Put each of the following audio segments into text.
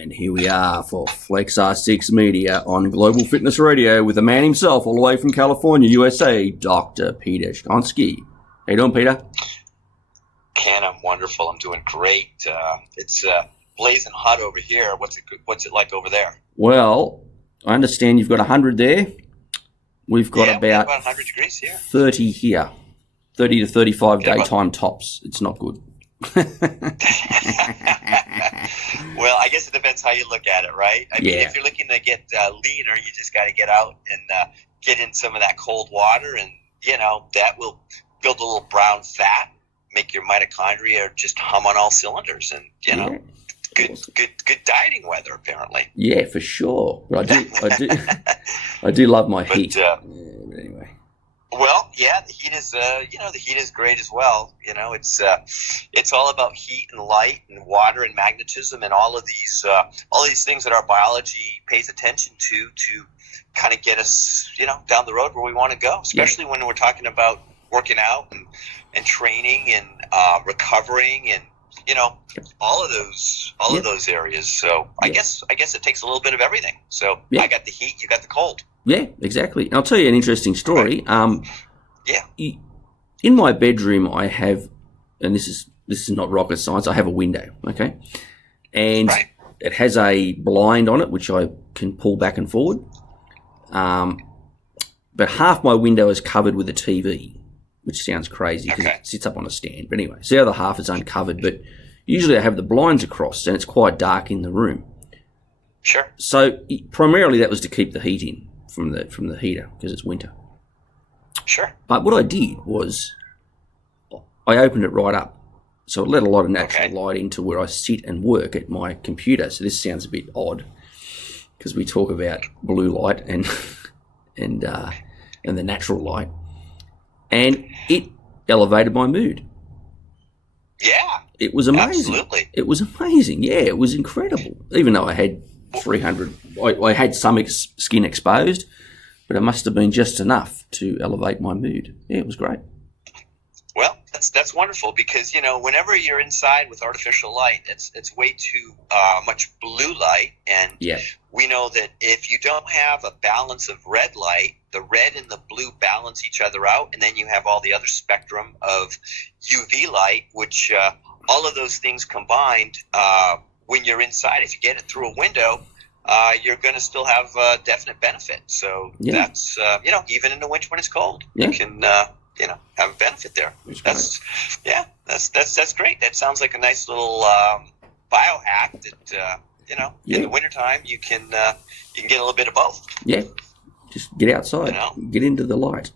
And here we are for Flexr6 Media on Global Fitness Radio with the man himself all the way from California, USA, Dr. Peter Cichonski. How you doing, Peter? Ken, I'm wonderful. I'm doing great. It's blazing hot over here. What's it like over there? Well, I understand you've got 100 there. We've got about 100 degrees here. 30 here. 30 to 35 daytime tops. It's not good. Well, I guess it depends how you look at it, right? I mean, if you're looking to get leaner, you just got to get out and get in some of that cold water, and that will build a little brown fat, make your mitochondria just hum on all cylinders, and good dieting weather apparently. Yeah, for sure. But I do love my heat. Anyway. Well, yeah, the heat is the heat is great as well. It's all about heat and light and water and magnetism and all these things that our biology pays attention to kind of get us down the road where we want to go, especially when we're talking about working out and training and recovering and all of those areas. So I guess it takes a little bit of everything. So I got the heat, you got the cold. Yeah, exactly. And I'll tell you an interesting story. In my bedroom, I have, and this is not rocket science, I have a window, okay? And it has a blind on it, which I can pull back and forward. But half my window is covered with a TV, which sounds crazy because it sits up on a stand. But anyway, so the other half is uncovered. But usually I have the blinds across, and it's quite dark in the room. Sure. So primarily that was to keep the heat in from the heater because it's winter. Sure. But what I did was I opened it right up. So it let a lot of natural light into where I sit and work at my computer. So this sounds a bit odd because we talk about blue light and the natural light. And it elevated my mood. Yeah. It was amazing. Absolutely. It was amazing. Yeah, it was incredible. Even though I had 300, I had some skin exposed, but it must have been just enough to elevate my mood. Yeah, it was great. Well, that's wonderful because, whenever you're inside with artificial light, it's way too much blue light. And we know that if you don't have a balance of red light, the red and the blue balance each other out, and then you have all the other spectrum of UV light, which all of those things combined, when you're inside, if you get it through a window, you're going to still have a definite benefit. So that's, even in the winter when it's cold, you can, have a benefit there. That's great. That sounds like a nice little biohack that, in the wintertime you can get a little bit of both. Yeah. Just get outside, get into the light.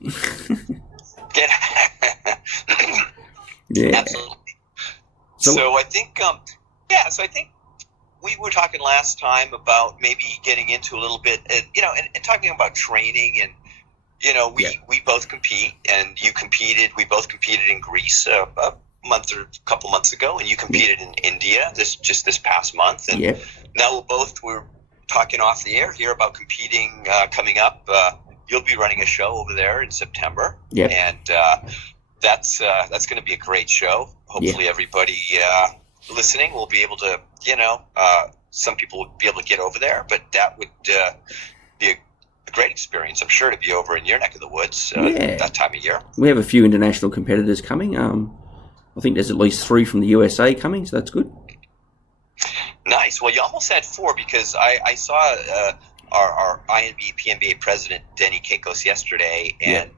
Absolutely. So I think, we were talking last time about maybe getting into a little bit, and talking about training, and we both compete, and you competed. We both competed in Greece a month or a couple months ago, and you competed in India this past month, and now we're talking off the air here about competing coming up. You'll be running a show over there in September, and that's going to be a great show. Hopefully, everybody listening will be able to, some people will be able to get over there, but that would be a great experience, I'm sure, to be over in your neck of the woods that time of year. We have a few international competitors coming. I think there's at least 3 from the USA coming, so that's good. Nice. Well, you almost had 4 because I saw our INB PNBA president, Denny Kakos, yesterday, and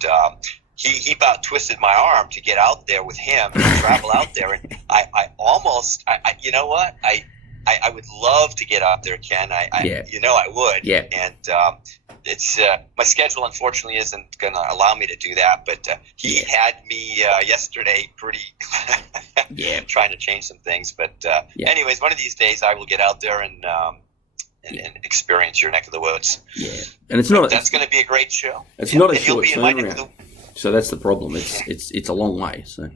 he about twisted my arm to get out there with him and travel out there. And I almost, you know what? I would love to get out there, Ken. I would. Yeah. And it's my schedule, unfortunately, isn't going to allow me to do that. But he had me yesterday pretty trying to change some things. But anyways, one of these days I will get out there and experience your neck of the woods. Yeah, and it's not. That's going to be a great show. It's not a short turnaround. So that's the problem. It's a long way. So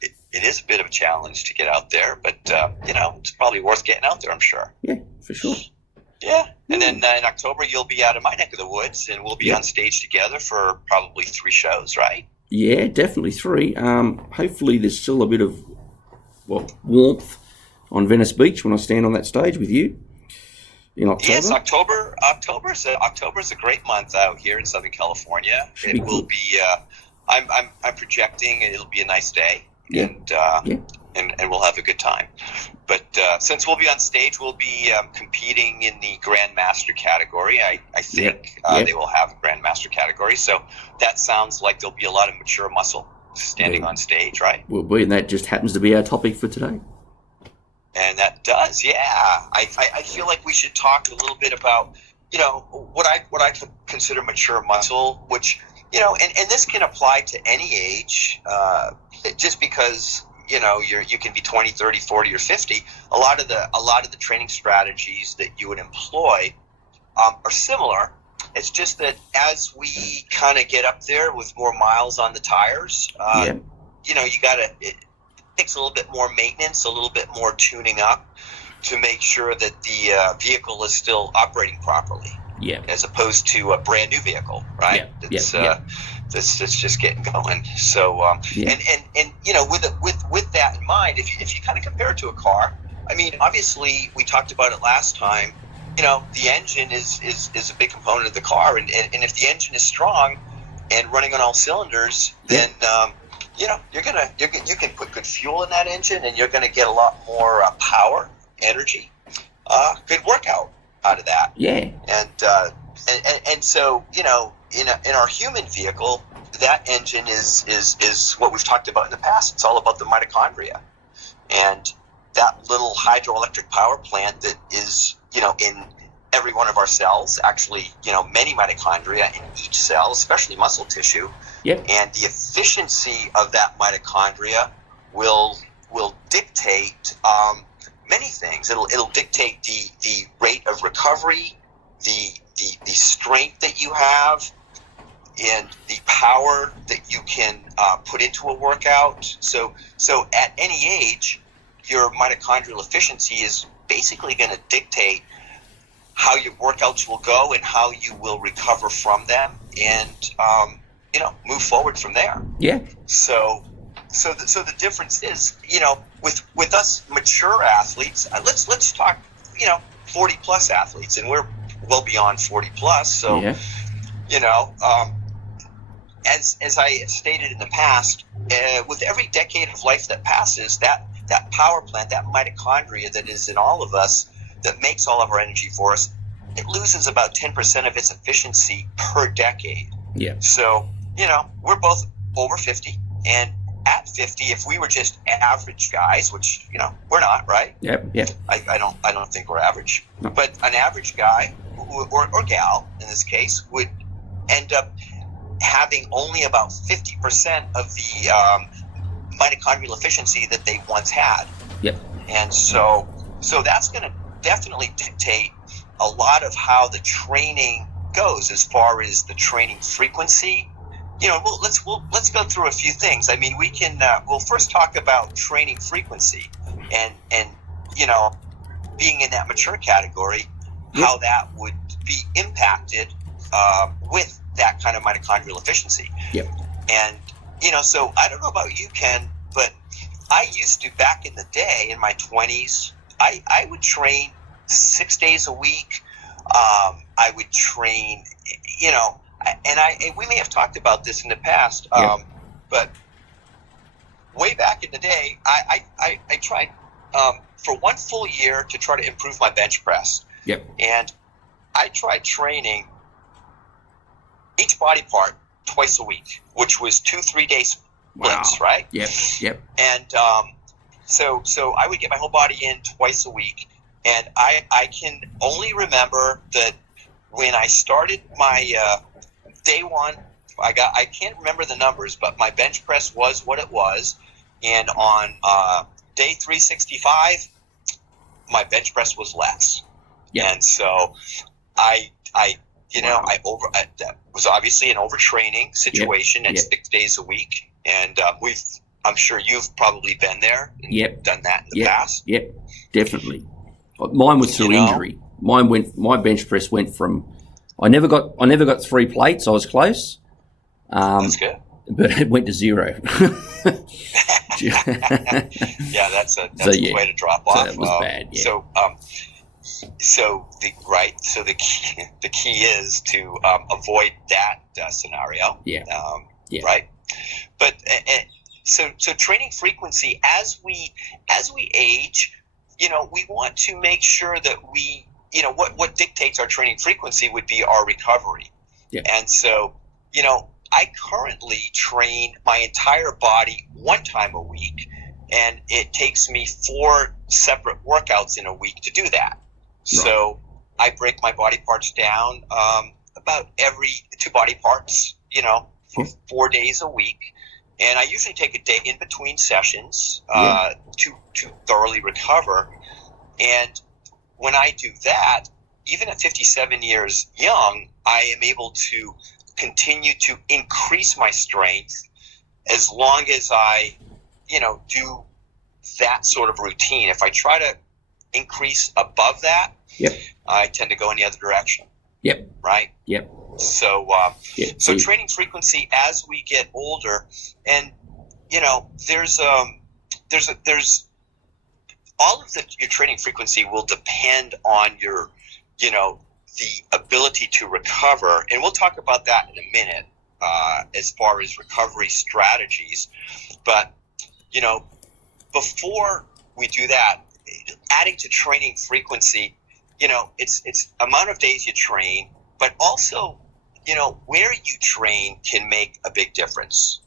it is a bit of a challenge to get out there, but it's probably worth getting out there, I'm sure. Yeah, for sure. Yeah, and then in October you'll be out of my neck of the woods, and we'll be on stage together for probably 3 shows, right? Yeah, definitely 3. Hopefully there's still a bit of warmth on Venice Beach when I stand on that stage with you. in October? Yes, October's a great month out here in Southern California. It will be. I'm projecting it'll be a nice day, and we'll have a good time. But since we'll be on stage, we'll be competing in the Grandmaster category. I think they will have a Grandmaster category. So that sounds like there'll be a lot of mature muscle standing on stage, right? Will be, and that just happens to be our topic for today. And that does, yeah. I feel like we should talk a little bit about, what I consider mature muscle, which, and this can apply to any age, just because, you can be 20, 30, 40, or 50. A lot of the training strategies that you would employ are similar. It's just that as we kind of get up there with more miles on the tires, it takes a little bit more maintenance, a little bit more tuning up to make sure that the vehicle is still operating properly. Yeah. As opposed to a brand new vehicle, right? That's just getting going. So, and with that in mind, if you kind of compare it to a car, I mean, obviously we talked about it last time. The engine is a big component of the car, and if the engine is strong and running on all cylinders, then you can put good fuel in that engine, and you're going to get a lot more power, energy, good workout out of that. Yeah. And so in our human vehicle, that engine is what we've talked about in the past. It's all about the mitochondria, and that little hydroelectric power plant that is in every one of our cells, actually, many mitochondria in each cell, especially muscle tissue. Yep. And the efficiency of that mitochondria will dictate many things. It'll dictate the rate of recovery, the strength that you have, and the power that you can put into a workout. So at any age, your mitochondrial efficiency is basically going to dictate how your workouts will go and how you will recover from them, and move forward from there. Yeah. So the difference is, with us mature athletes, let's talk, 40 plus athletes, and we're well beyond 40 plus. So, as I stated in the past, with every decade of life that passes, that power plant, that mitochondria that is in all of us, that makes all of our energy for us, it loses about 10% of its efficiency per decade. Yeah. So, we're both over 50, and at 50, if we were just average guys, which, we're not, right? Yep. Yeah. I don't think we're average. No. But an average guy or gal in this case would end up having only about 50% of the mitochondrial efficiency that they once had. Yep. And so that's going to definitely dictate a lot of how the training goes as far as the training frequency. Let's go through a few things. I mean, we can we'll first talk about training frequency and being in that mature category, how that would be impacted with that kind of mitochondrial efficiency. Yep. And so I don't know about you, Ken, but I used to, back in the day in my 20s, I would train 6 days a week. I would train, and we may have talked about this in the past, but way back in the day, I tried for one full year to try to improve my bench press. Yep. And I tried training each body part twice a week, which was 2-3 day splits, right? Yep. Yep. And so I would get my whole body in twice a week, and I can only remember that when I started my day one, I can't remember the numbers, but my bench press was what it was, and on day 365, my bench press was less. Yeah. And so that was obviously an overtraining situation at 6 days a week, and I'm sure you've probably been there and done that in the past. Yep, definitely. Mine was through injury. My bench press went from, I never got 3 plates. I was close. That's good. But it went to 0. Yeah, that's a way to drop off. That was bad. Yeah. So the key is to avoid that scenario. Yeah. Right. But so training frequency as we age, we want to make sure that we, what dictates our training frequency would be our recovery. Yeah. And so, I currently train my entire body one time a week, and it takes me 4 separate workouts in a week to do that. Right. So I break my body parts down about every 2 body parts, for 4 days a week. And I usually take a day in between sessions to thoroughly recover. And when I do that, even at 57 years young, I am able to continue to increase my strength as long as I, do that sort of routine. If I try to increase above that, I tend to go in the other direction. Yep. Right? Yep. So, so training frequency as we get older, and there's all of your training frequency will depend on your, the ability to recover, and we'll talk about that in a minute as far as recovery strategies. But before we do that, adding to training frequency, it's amount of days you train, but also where you train can make a big difference.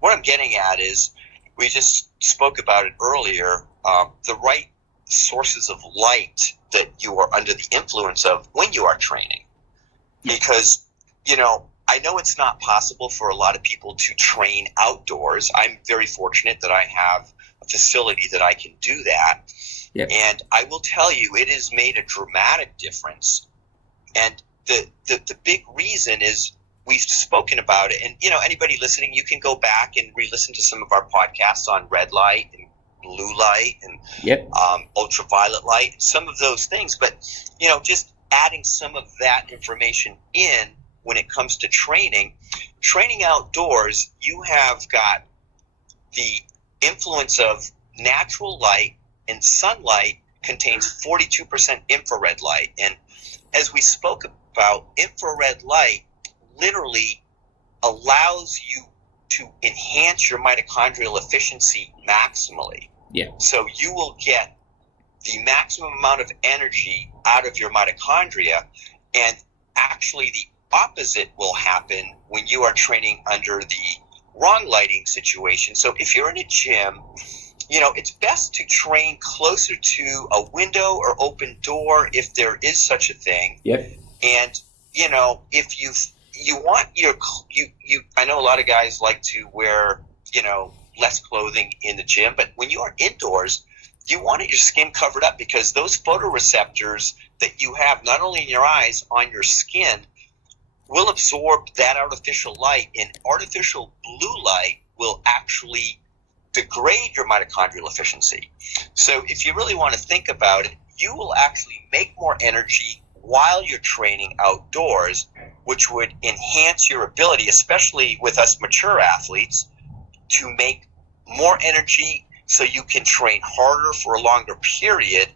What I'm getting at is, we just spoke about it earlier, the right sources of light that you are under the influence of when you are training. Because, I know it's not possible for a lot of people to train outdoors. I'm very fortunate that I have a facility that I can do that. Yep. And I will tell you, it has made a dramatic difference. And the big reason is, we've spoken about it. And, anybody listening, you can go back and re-listen to some of our podcasts on red light and blue light and ultraviolet light, some of those things. But, just adding some of that information in when it comes to training outdoors, you have got the influence of natural light, and sunlight contains 42% infrared light. And as we spoke about, infrared light literally allows you to enhance your mitochondrial efficiency maximally. Yeah. So you will get the maximum amount of energy out of your mitochondria, and actually the opposite will happen when you are training under the wrong lighting situation. So if you're in a gym, it's best to train closer to a window or open door if there is such a thing. Yep. And, if you want I know a lot of guys like to wear, less clothing in the gym, but when you are indoors, you want your skin covered up, because those photoreceptors that you have, not only in your eyes, on your skin, will absorb that artificial light, and artificial blue light will actually degrade your mitochondrial efficiency. So if you really want to think about it, you will actually make more energy while you're training outdoors, which would enhance your ability, especially with us mature athletes, to make more energy so you can train harder for a longer period,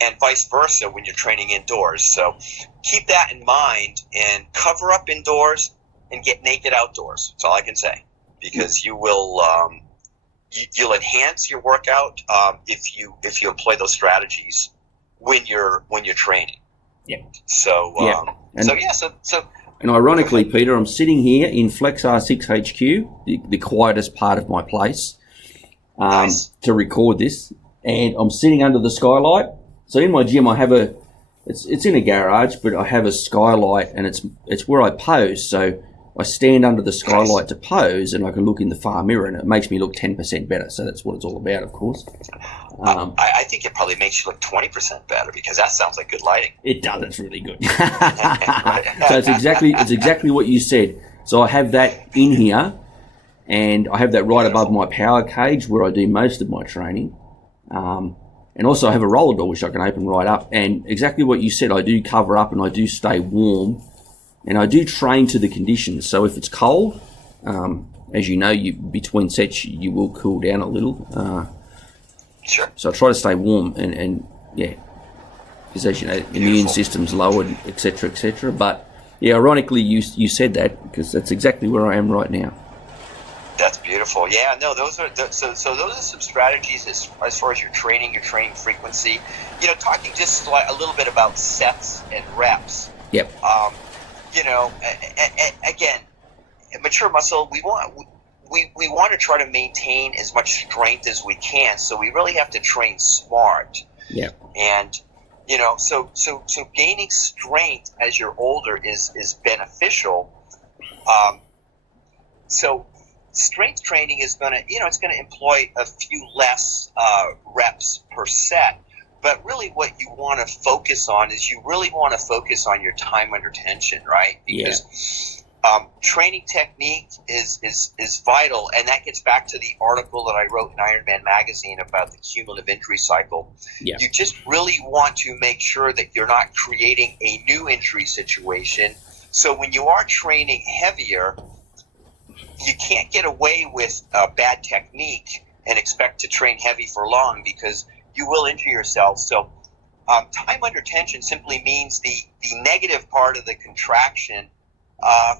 and vice versa when you're training indoors. So keep that in mind, and cover up indoors and get naked outdoors. That's all I can say, because you will you'll enhance your workout if you employ those strategies when you're training. Yeah. So and ironically, Peter, I'm sitting here in Flexr6 HQ, the quietest part of my place, nice. To record this, and I'm sitting under the skylight. So in my gym, I have it's in a garage, but I have a skylight, and it's where I pose. So I stand under the skylight to pose, and I can look in the far mirror, and it makes me look 10% better. So that's what it's all about, of course. I think it probably makes you look 20% better, because that sounds like good lighting. It does. It's really good. So it's exactly what you said. So I have that in here, and I have that right above my power cage where I do most of my training. And also I have a roller door which I can open right up. And exactly what you said, I do cover up and I do stay warm. And I do train to the conditions. So if it's cold, as you know, between sets you will cool down a little. Sure. So I try to stay warm and because, as you know, immune system's lowered, etc., etc. But yeah, ironically, you said that because that's exactly where I am right now. That's beautiful. Yeah, no, those are so those are some strategies as far as your training frequency. You know, talking just a little bit about sets and reps. Yep. You know, again, mature muscle, we want to try to maintain as much strength as we can. So we really have to train smart. Yeah. And you know, so gaining strength as you're older is beneficial. So strength training is going to, you know, it's going to employ a few less reps per set. But really what you want to focus on is you really want to focus on your time under tension, right? Because training technique is vital, and that gets back to the article that I wrote in Ironman Magazine about the cumulative injury cycle. Yeah. You just really want to make sure that you're not creating a new injury situation. So when you are training heavier, you can't get away with bad technique and expect to train heavy for long, because you will injure yourself. So time under tension simply means the negative part of the contraction.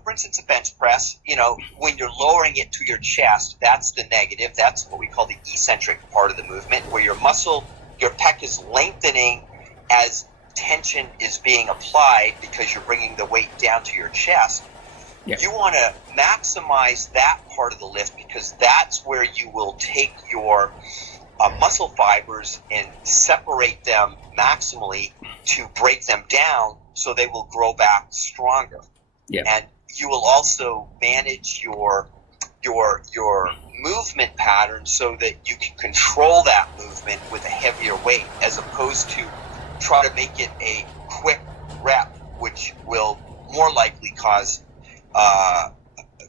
For instance, a bench press, you know, when you're lowering it to your chest, that's the negative. That's what we call the eccentric part of the movement, where your pec is lengthening as tension is being applied because you're bringing the weight down to your chest. Yeah. You want to maximize that part of the lift, because that's where you will take your muscle fibers and separate them maximally to break them down so they will grow back stronger. Yeah. And you will also manage your movement pattern so that you can control that movement with a heavier weight, as opposed to try to make it a quick rep, which will more likely cause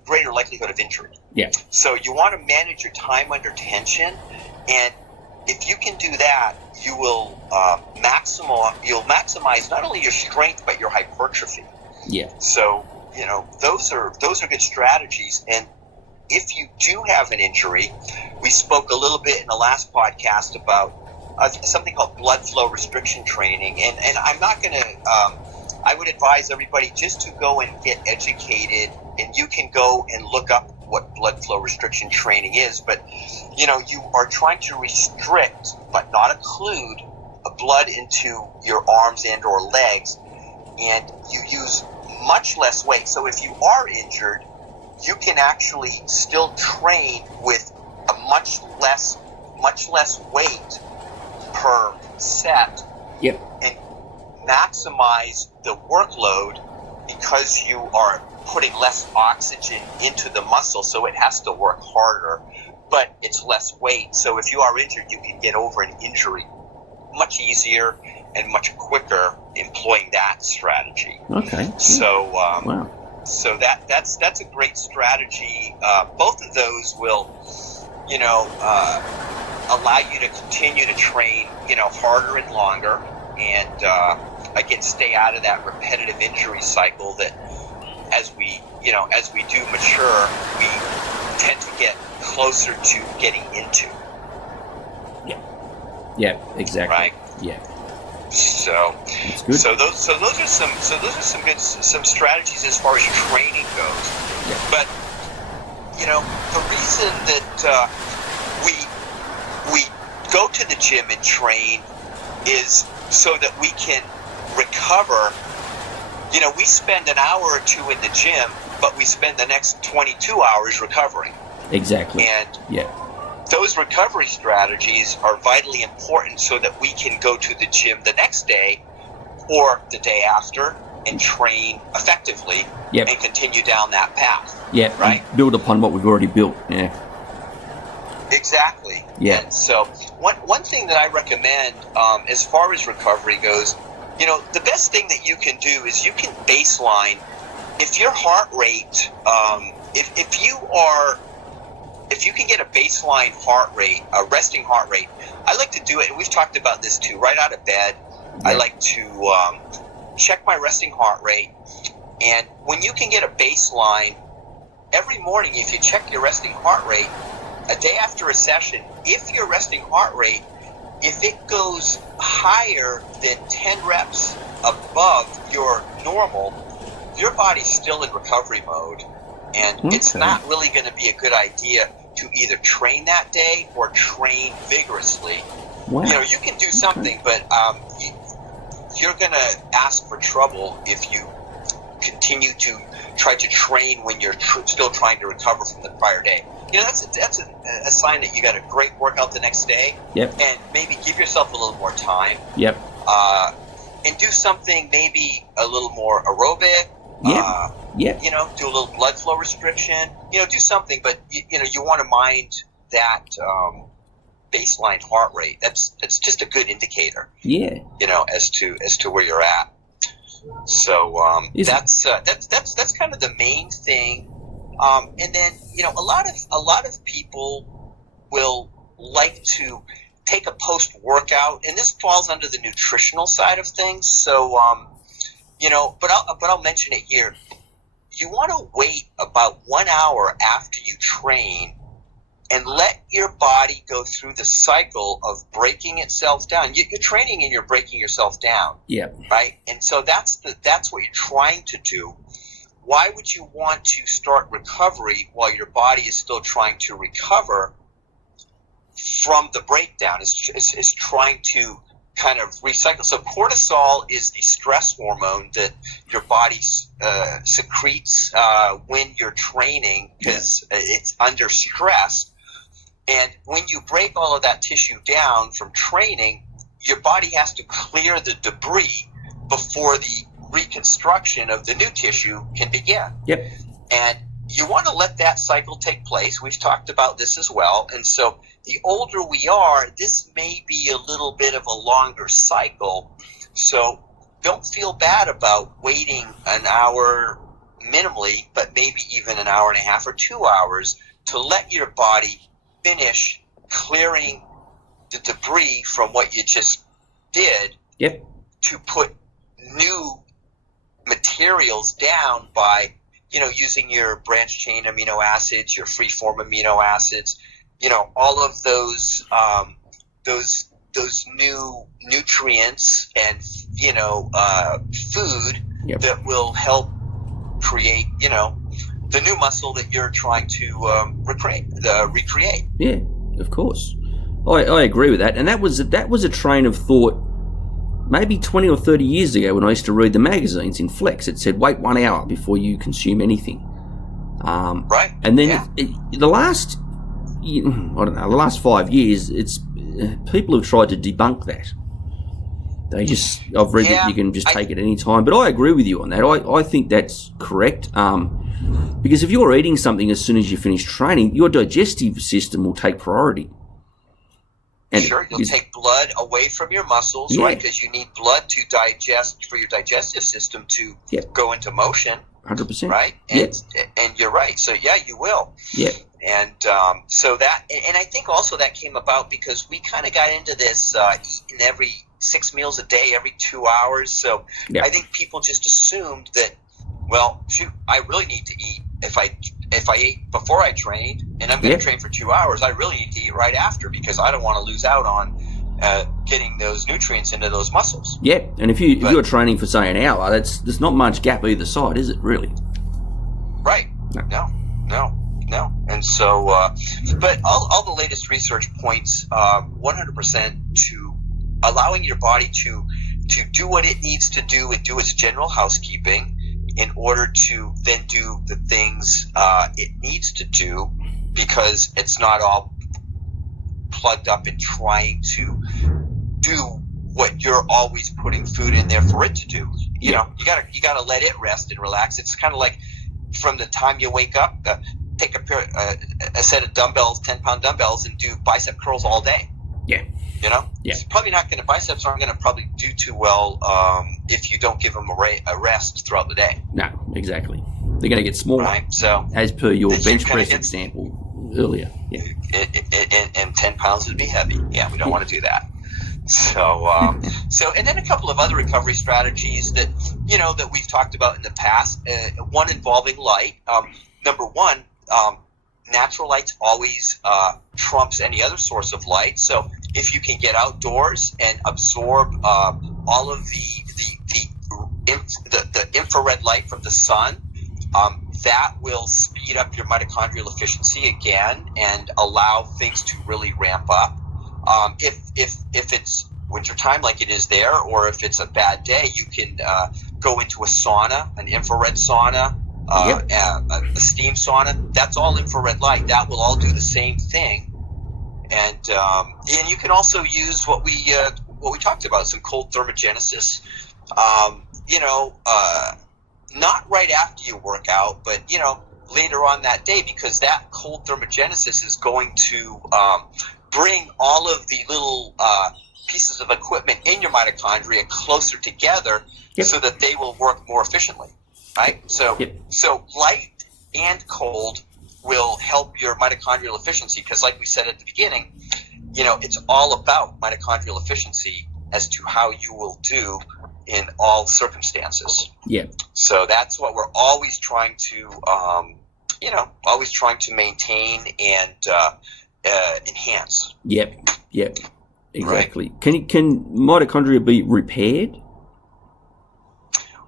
greater likelihood of injury. Yeah. So you want to manage your time under tension, and if you can do that, you will maximize not only your strength but your hypertrophy. Yeah. So, you know, those are good strategies. And if you do have an injury, we spoke a little bit in the last podcast about something called blood flow restriction training, and I'm not going to I would advise everybody just to go and get educated, and you can go and look up what blood flow restriction training is. But, you know, you are trying to restrict but not occlude blood into your arms and or legs, and you use much less weight. So if you are injured, you can actually still train with a much less weight per set. Yep. And maximize the workload, because you are putting less oxygen into the muscle, so it has to work harder, but it's less weight. So if you are injured, you can get over an injury much easier and much quicker employing that strategy. Okay. So wow. So that's a great strategy. Both of those will, you know, allow you to continue to train, you know, harder and longer, and again, stay out of that repetitive injury cycle that, as we do mature, we tend to get closer to getting into. Yeah. Yeah. Exactly. Right. Yeah. So those are some good strategies as far as training goes. Yeah. But, you know, the reason that we go to the gym and train is so that we can recover. You know, we spend an hour or two in the gym, but we spend the next 22 hours recovering. Exactly. And yeah, those recovery strategies are vitally important so that we can go to the gym the next day or the day after and train effectively. Yep. And continue down that path. Yeah. Right? Build upon what we've already built. Yeah. Exactly. Yeah. And so one thing that I recommend as far as recovery goes, you know, the best thing that you can do is you can baseline. If your heart rate, if you can get a baseline heart rate, a resting heart rate, I like to do it, and we've talked about this too, right out of bed. Yeah. I like to check my resting heart rate, and when you can get a baseline, every morning if you check your resting heart rate, a day after a session, if your resting heart rate if it goes higher than 10 reps above your normal, your body's still in recovery mode, and it's not really going to be a good idea to either train that day or train vigorously. Wow. You can do something, but you're going to ask for trouble if you continue to try to train when you're still trying to recover from the prior day. That's a sign that you got a great workout the next day. Yep. And maybe give yourself a little more time. Yep. And do something maybe a little more aerobic. Yep. Do a little blood flow restriction. Do something, but you want to mind that baseline heart rate. That's just a good indicator. Yeah. As to where you're at. So that's kind of the main thing. And then a lot of people will like to take a post workout, and this falls under the nutritional side of things. So but I'll mention it here. You want to wait about 1 hour after you train and let your body go through the cycle of breaking itself down. You're training and you're breaking yourself down. Yeah. Right? And so that's what you're trying to do. Why would you want to start recovery while your body is still trying to recover from the breakdown? It's trying to kind of recycle. So cortisol is the stress hormone that your body secretes when you're training because it's under stress. And when you break all of that tissue down from training, your body has to clear the debris before the reconstruction of the new tissue can begin. Yep. And you want to let that cycle take place. We've talked about this as well. And so the older we are, this may be a little bit of a longer cycle. So don't feel bad about waiting an hour minimally, but maybe even an hour and a half or 2 hours to let your body finish clearing the debris from what you just did. Yep. To put new materials down by using your branch chain amino acids, your free form amino acids, all of those new nutrients and food that will help create the new muscle that you're trying to recreate. Yeah, of course. I agree with that, and that was a train of thought. Maybe 20 or 30 years ago when I used to read the magazines in Flex, it said, wait 1 hour before you consume anything. Right. And then the last 5 years, it's people have tried to debunk that. I've read that you can just take it any time. But I agree with you on that. I think that's correct. Because if you're eating something as soon as you finish training, your digestive system will take priority. And you'll take blood away from your muscles, right? Because you need blood to digest, for your digestive system to go into motion. 100%. Right? And you're right. So, you will. Yeah. And so that, and I think also that came about because we kind of got into this eating every 6 meals a day, every 2 hours. So I think people just assumed that, well, shoot, I really need to eat. If I ate before I trained and I'm going to train for 2 hours, I really need to eat right after because I don't want to lose out on getting those nutrients into those muscles. Yeah, and if you're training for say an hour, there's not much gap either side, is it really? Right. No. And so, but all the latest research points 100% to allowing your body to do what it needs to do and do its general housekeeping in order to then do the things it needs to do, because it's not all plugged up in trying to do what you're always putting food in there for it to do. You know, you gotta let it rest and relax. It's kind of like from the time you wake up, take a set of dumbbells, 10-pound dumbbells, and do bicep curls all day. Yeah. You know? Yeah. It's probably not going to, biceps aren't going to probably do too well if you don't give them a rest throughout the day. No, exactly. They're going to get smaller. Right. So, as per your bench press example earlier. Yeah. And 10 pounds would be heavy. Yeah, we don't want to do that. So, and then a couple of other recovery strategies that, that we've talked about in the past. One involving light. Number one, natural light's always trumps any other source of light. So if you can get outdoors and absorb all of the infrared light from the sun, that will speed up your mitochondrial efficiency again and allow things to really ramp up. If it's wintertime like it is there, or if it's a bad day, you can go into a sauna, an infrared sauna, a steam sauna. That's all infrared light. That will all do the same thing. And you can also use what we talked about, some cold thermogenesis. Not right after you work out, but later on that day, because that cold thermogenesis is going to bring all of the little pieces of equipment in your mitochondria closer together, so that they will work more efficiently. Right? So light and cold will help your mitochondrial efficiency, because like we said at the beginning, it's all about mitochondrial efficiency as to how you will do in all circumstances. Yeah. So that's what we're always trying to, maintain and enhance. Yep. Exactly. Right. Can mitochondria be repaired?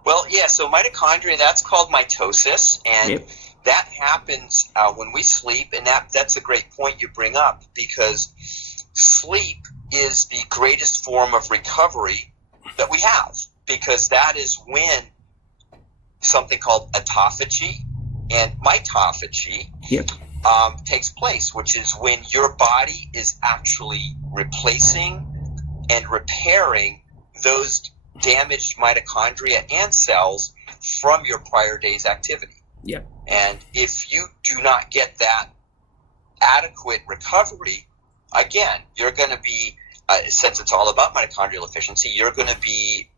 Well, yeah. So mitochondria, that's called mitosis, and that happens when we sleep. And that's a great point you bring up, because sleep is the greatest form of recovery that we have, because that is when something called autophagy and mitophagy takes place, which is when your body is actually replacing and repairing those damaged mitochondria and cells from your prior day's activity. Yeah. And if you do not get that adequate recovery, again, you're going to be, since it's all about mitochondrial efficiency, you're going to be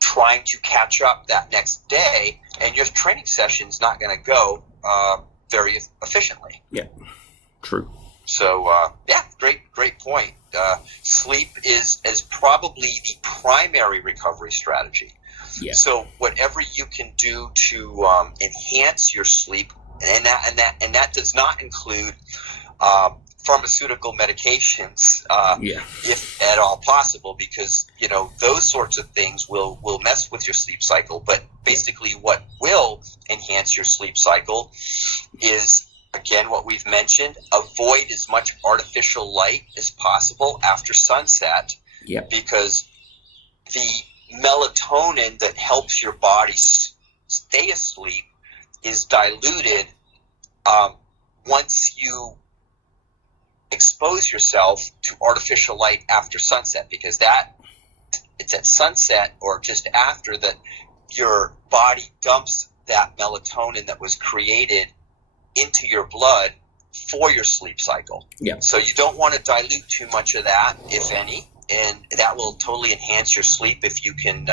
trying to catch up that next day, and your training session's not going to go very efficiently. Yeah, true. So, great point. Sleep is probably the primary recovery strategy. Yeah. So whatever you can do to enhance your sleep, and that does not include pharmaceutical medications, if at all possible, because those sorts of things will mess with your sleep cycle. But basically, what will enhance your sleep cycle is, again, what we've mentioned: avoid as much artificial light as possible after sunset, because the melatonin that helps your body stay asleep is diluted once you expose yourself to artificial light after sunset, because it's at sunset or just after that your body dumps that melatonin that was created into your blood for your sleep cycle. Yeah. So you don't want to dilute too much of that, if any, and that will totally enhance your sleep if you can,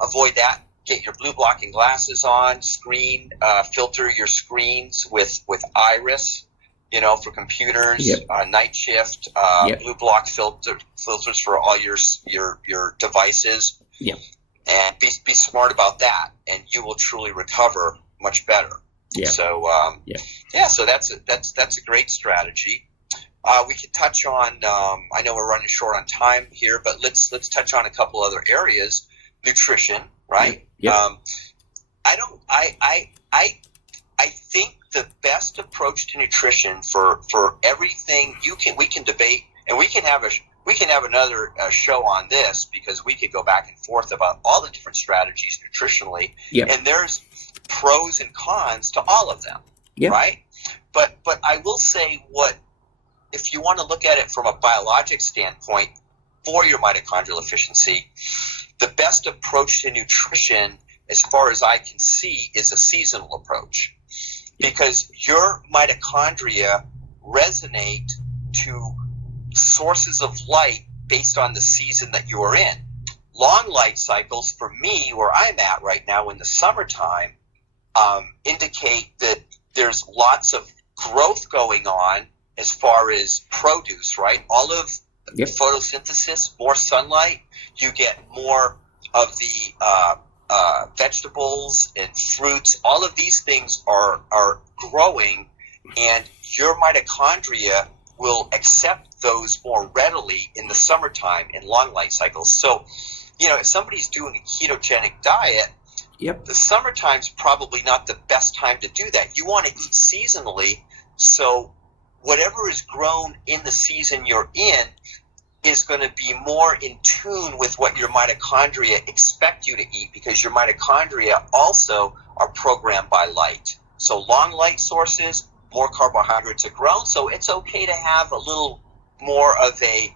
avoid that. Get your blue blocking glasses on, filter your screens with iris, for computers, night shift, blue block filters for all your devices. Yeah. And be smart about that, and you will truly recover much better. Yeah. So so that's a great strategy. We could touch on. I know we're running short on time here, but let's touch on a couple other areas. Nutrition, right? Yeah. I think the best approach to nutrition for everything we can debate, and we can have another show on this, because we could go back and forth about all the different strategies nutritionally, and there's pros and cons to all of them, right? But I will say, if you want to look at it from a biologic standpoint for your mitochondrial efficiency, the best approach to nutrition, as far as I can see, is a seasonal approach, because your mitochondria resonate to sources of light based on the season that you are in. Long light cycles, for me, where I'm at right now in the summertime, indicate that there's lots of growth going on as far as produce, right? All of photosynthesis, more sunlight, you get more of the vegetables and fruits. All of these things are growing, and your mitochondria will accept those more readily in the summertime in long light cycles. So, if somebody's doing a ketogenic diet, the summertime's probably not the best time to do that. You want to eat seasonally, so whatever is grown in the season you're in is going to be more in tune with what your mitochondria expect you to eat, because your mitochondria also are programmed by light. So long light sources, more carbohydrates are grown, so it's okay to have a little more of a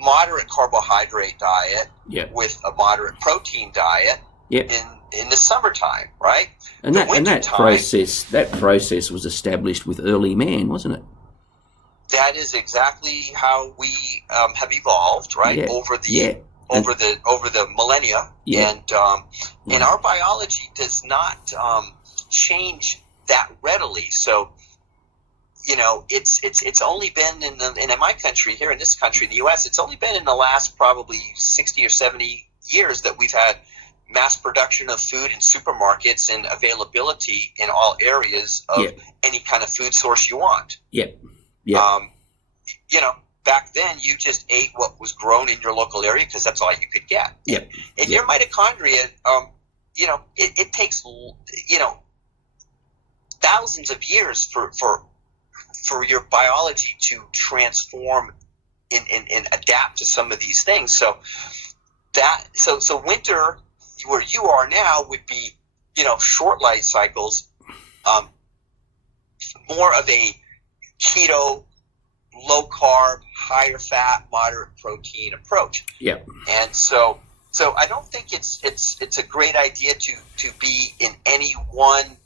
moderate carbohydrate diet with a moderate protein diet in the summertime, right? And that process was established with early man, wasn't it? That is exactly how we have evolved, right? Over the millennia, and our biology does not change that readily. So, it's only been in my country, here in this country, in the U.S., it's only been in the last probably 60 or 70 years that we've had mass production of food in supermarkets and availability in all areas of any kind of food source you want. Back then you just ate what was grown in your local area because that's all you could get. And your mitochondria, it takes, thousands of years for your biology to transform and adapt to some of these things. So winter, where you are now, would be, short light cycles, more of a keto, low carb, higher fat, moderate protein approach. And so I don't think it's a great idea to be in any one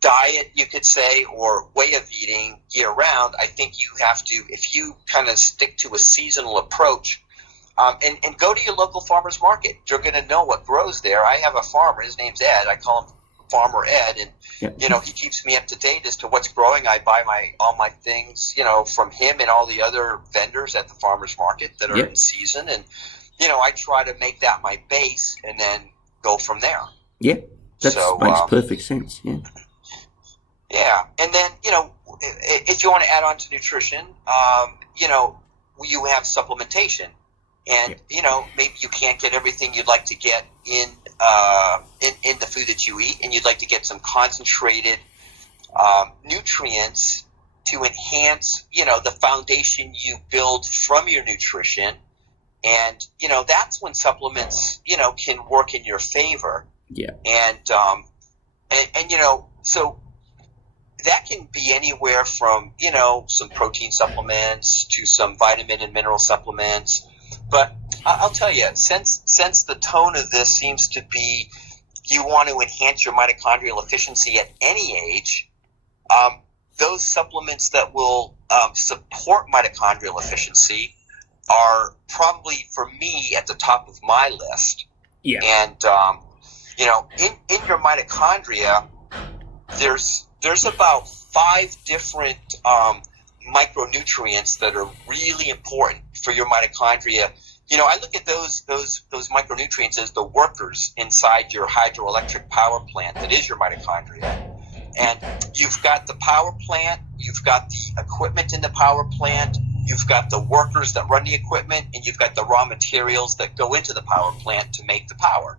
diet, you could say, or way of eating year round. I think you have to, if you kind of stick to a seasonal approach, and go to your local farmer's market. You're going to know what grows there. I have a farmer. His name's Ed. I call him Farmer Ed, and he keeps me up to date as to what's growing. I buy all my things, from him and all the other vendors at the farmer's market that are in season, and I try to make that my base and then go from there. That makes perfect sense. And then if you want to add on to nutrition, you have supplementation. And maybe you can't get everything you'd like to get in the food that you eat, and you'd like to get some concentrated nutrients to enhance the foundation you build from your nutrition. And that's when supplements can work in your favor. And so that can be anywhere from some protein supplements to some vitamin and mineral supplements. But I'll tell you, since the tone of this seems to be you want to enhance your mitochondrial efficiency at any age, those supplements that will support mitochondrial efficiency are probably, for me, at the top of my list. And in your mitochondria, there's about 5 different micronutrients that are really important for your mitochondria. I look at those micronutrients as the workers inside your hydroelectric power plant that is your mitochondria. And you've got the power plant, you've got the equipment in the power plant, you've got the workers that run the equipment, and you've got the raw materials that go into the power plant to make the power.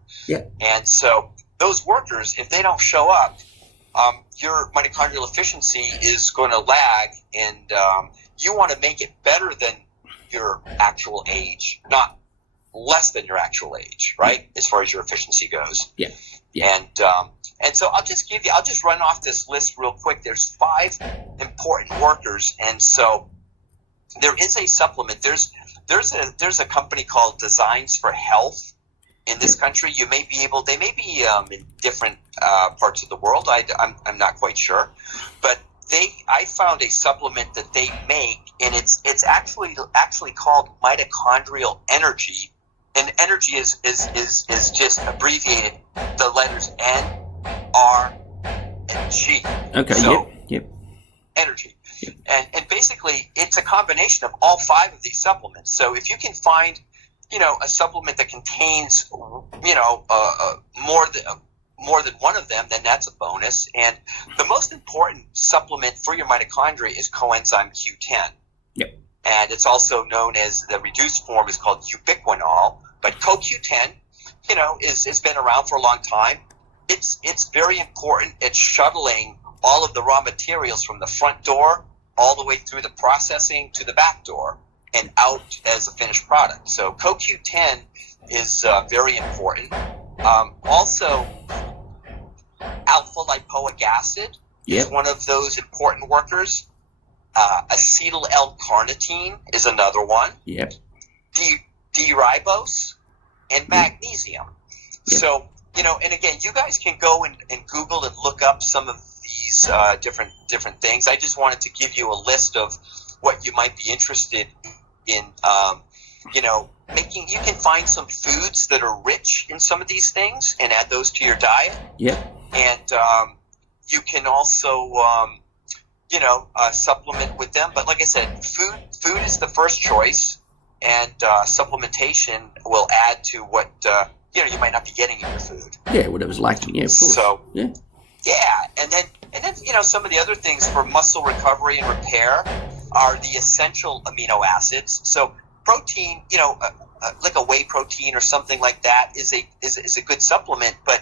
And so those workers, if they don't show up, your mitochondrial efficiency is going to lag, and you want to make it better than your actual age, not less than your actual age, right? As far as your efficiency goes. And so I'll just run off this list real quick. There's 5 important workers, and so there is a supplement. There's a company called Designs for Health in this country. They may be in different parts of the world. I'm not quite sure, but I found a supplement that they make, and it's actually called mitochondrial energy, and energy is just abbreviated the letters N, R, and G. Energy. And basically it's a combination of all 5 of these supplements. So if you can find a supplement that contains more more than one of them, then that's a bonus. And the most important supplement for your mitochondria is coenzyme Q10. Yep. And it's also known as, the reduced form is called ubiquinol. But CoQ10, has been around for a long time. It's very important at shuttling all of the raw materials from the front door all the way through the processing to the back door and out as a finished product. So CoQ10 is very important. Also, alpha lipoic acid is one of those important workers. Acetyl L-carnitine is another one. Yep. D-ribose and magnesium. Yep. So, and again, you guys can go and Google and look up some of these different things. I just wanted to give you a list of what you might be interested in. You can find some foods that are rich in some of these things and add those to your diet. Yeah. And you can also, supplement with them. But like I said, food is the first choice, and supplementation will add to what you might not be getting in your food. Yeah, whatever's lacking. Yeah, of course. So yeah, and then some of the other things for muscle recovery and repair are the essential amino acids. So protein, like a whey protein or something like that is a good supplement. But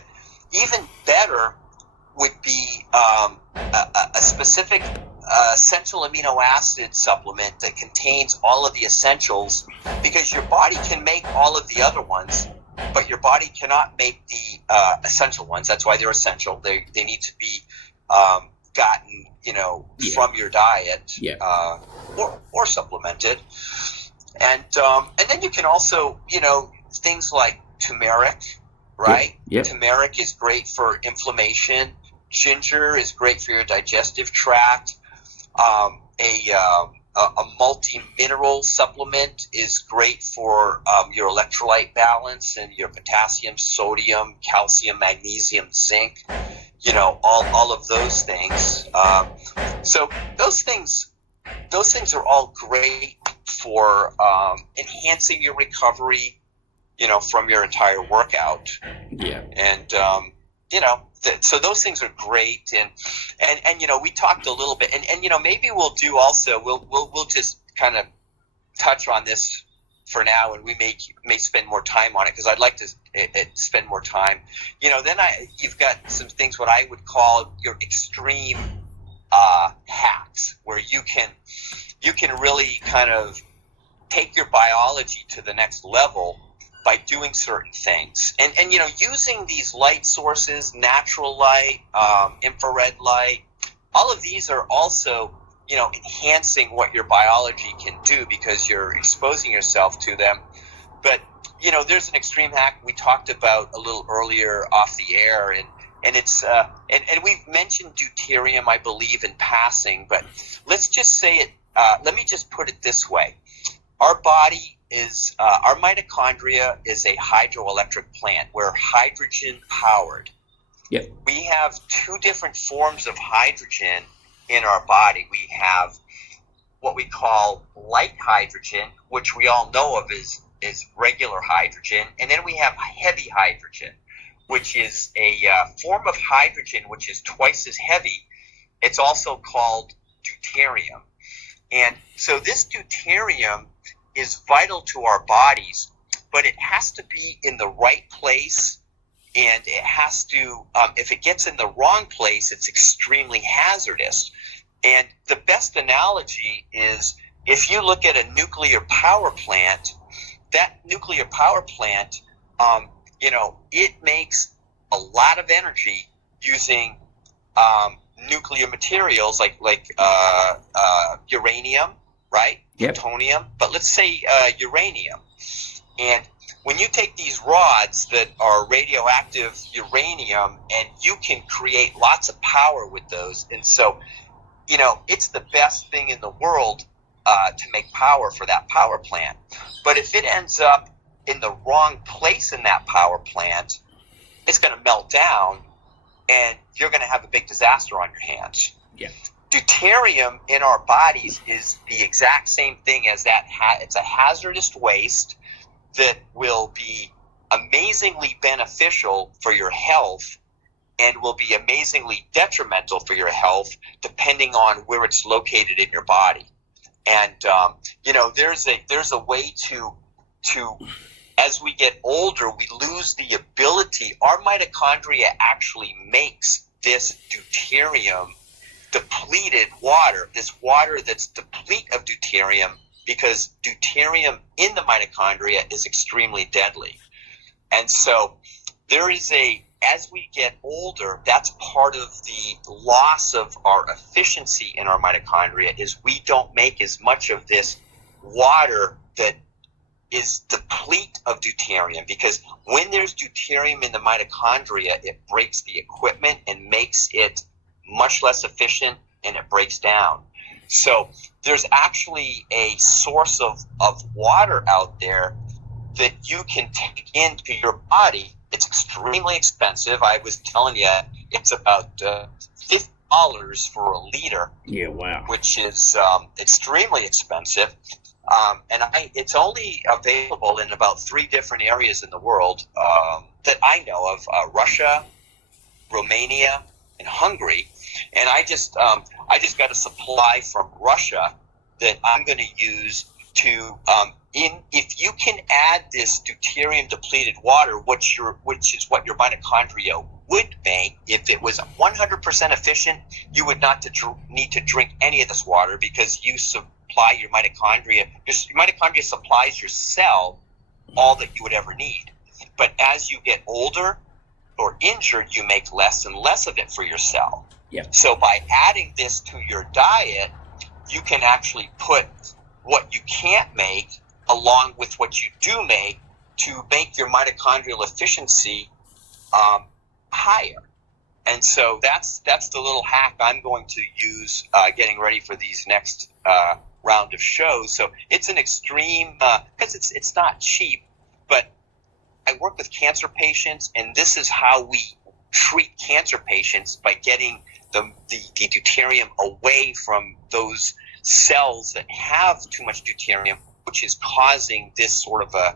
even better would be a specific essential amino acid supplement that contains all of the essentials, because your body can make all of the other ones, but your body cannot make the essential ones. That's why they're essential. They need to be gotten from your diet, or supplemented. And then you can also things like turmeric, right? Yep. Turmeric is great for inflammation. Ginger is great for your digestive tract. A multi-mineral supplement is great for your electrolyte balance and your potassium, sodium, calcium, magnesium, zinc, all of those things. So those things are all great for enhancing your recovery, from your entire workout. Yeah. And, so those things are great. And we talked a little bit, and maybe we'll do also, we'll just kind of touch on this for now, and we may spend more time on it, because I'd like to spend more time. Then you've got some things, what I would call your extreme hacks, where you can really kind of take your biology to the next level by doing certain things, and using these light sources, natural light, infrared light. All of these are also enhancing what your biology can do, because you're exposing yourself to them. But there's an extreme hack we talked about a little earlier off the air, and it's and we've mentioned deuterium, I believe, in passing. But let's just say it. Let me just put it this way: our body is our mitochondria is a hydroelectric plant. We're hydrogen powered. Yep. We have two different forms of hydrogen in our body. We have what we call light hydrogen, which we all know of is regular hydrogen, and then we have heavy hydrogen, which is a form of hydrogen which is twice as heavy. It's also called deuterium. And so this deuterium is vital to our bodies, but it has to be in the right place, and it has to, if it gets in the wrong place, it's extremely hazardous. And the best analogy is, if you look at a nuclear power plant, that nuclear power plant, it makes a lot of energy using nuclear materials like uranium, right? Yep. Plutonium, but let's say uranium. And when you take these rods that are radioactive uranium, and you can create lots of power with those, and so it's the best thing in the world to make power for that power plant. But if it ends up in the wrong place in that power plant, it's going to melt down, and you're going to have a big disaster on your hands. Yeah. Deuterium in our bodies is the exact same thing as that. It's a hazardous waste that will be amazingly beneficial for your health and will be amazingly detrimental for your health depending on where it's located in your body. And there's a way to as we get older, we lose the ability. Our mitochondria actually makes this deuterium depleted water, this water that's deplete of deuterium, because deuterium in the mitochondria is extremely deadly. And so there is as we get older, that's part of the loss of our efficiency in our mitochondria, is we don't make as much of this water that is deplete of deuterium, because when there's deuterium in the mitochondria, it breaks the equipment and makes it much less efficient, and it breaks down. So there's actually a source of water out there that you can take into your body. It's extremely expensive. I was telling you, it's about $50 for a liter. Yeah, wow. Which is extremely expensive. And it's only available in about 3 different areas in the world that I know of: Russia, Romania, and Hungary. And I just got a supply from Russia that I'm going to use to if you can add this deuterium depleted water, which is what your mitochondria would make. If it was 100% efficient, you would not need to drink any of this water, because you supply your mitochondria. Your mitochondria supplies your cell all that you would ever need. But as you get older or injured, you make less and less of it for your cell. Yep. So by adding this to your diet, you can actually put what you can't make along with what you do make to make your mitochondrial efficiency higher. And so that's the little hack I'm going to use getting ready for these next round of shows. So it's an extreme, because it's not cheap, but I work with cancer patients, and this is how we treat cancer patients, by getting the deuterium away from those cells that have too much deuterium, which is causing this sort of a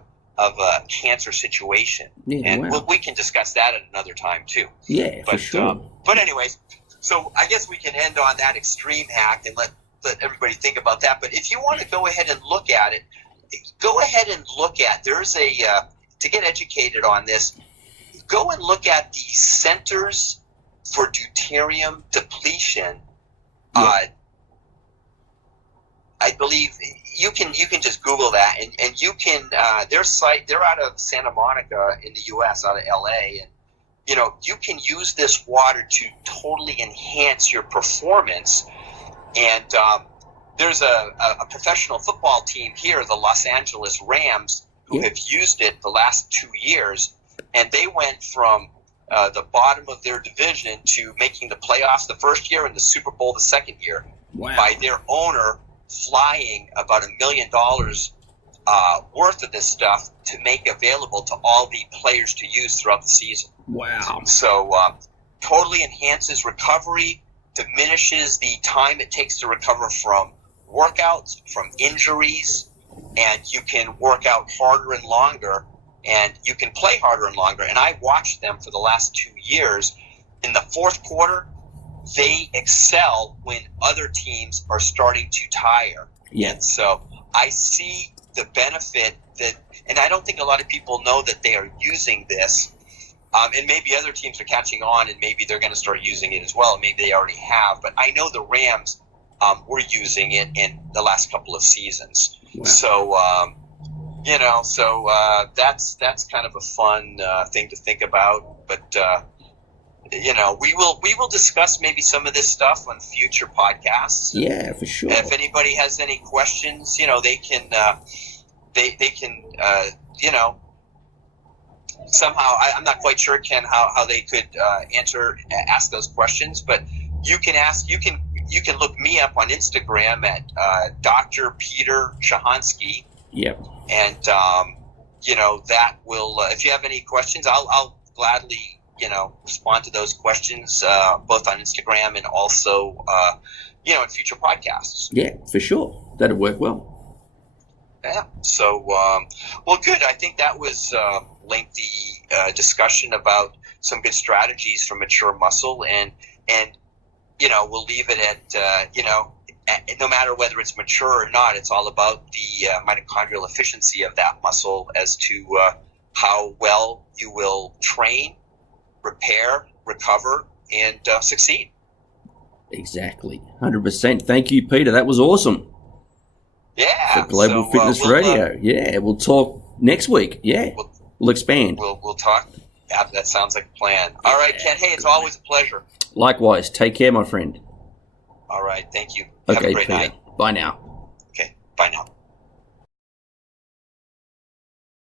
cancer situation. Yeah, and wow. we can discuss that at another time too. Yeah, for sure. But anyways, so I guess we can end on that extreme hack and let everybody think about that. But if you want to go ahead and look at it, there's to get educated on this, go and look at the Centers for Deuterium Depletion. Yeah. I believe you can just Google that, and you can their site. They're out of Santa Monica in the U.S., out of L.A., and you can use this water to totally enhance your performance. And there's a professional football team here, the Los Angeles Rams, who have used it the last 2 years, and they went from the bottom of their division to making the playoffs the first year and the Super Bowl the second year. Wow. By their owner flying about $1 million worth of this stuff to make available to all the players to use throughout the season. Wow. So totally enhances recovery, diminishes the time it takes to recover from workouts, from injuries, and you can work out harder and longer, and you can play harder and longer. And I watched them for the last 2 years. In the fourth quarter, they excel when other teams are starting to tire. Yeah. And so I see the benefit that, and I don't think a lot of people know that they are using this. And maybe other teams are catching on, and maybe they're going to start using it as well. Maybe they already have. But I know the Rams were using it in the last couple of seasons. Wow. So, that's kind of a fun thing to think about. But we will discuss maybe some of this stuff on future podcasts. Yeah, for sure. If anybody has any questions, they can somehow, I'm not quite sure, Ken, how they could ask those questions, but you can look me up on Instagram at Dr Peter Cichonski. Yep. And that will, if you have any questions, I'll gladly respond to those questions both on Instagram and also in future podcasts. Yeah, for sure. That'd work well. Yeah. So, well, good. I think that was lengthy discussion about some good strategies for mature muscle, and we'll leave it at no matter whether it's mature or not, it's all about the mitochondrial efficiency of that muscle as to how well you will train, repair, recover, and succeed. Exactly. 100%. Thank you, Peter. That was awesome. Yeah. For Global Fitness Radio. We'll talk next week. We'll expand. We'll talk. Yeah, that sounds like a plan. All right, Ken. Hey, it's always a pleasure. Likewise. Take care, my friend. All right. Thank you. Okay, Have a great Peter. night. Bye now. Okay. Bye now.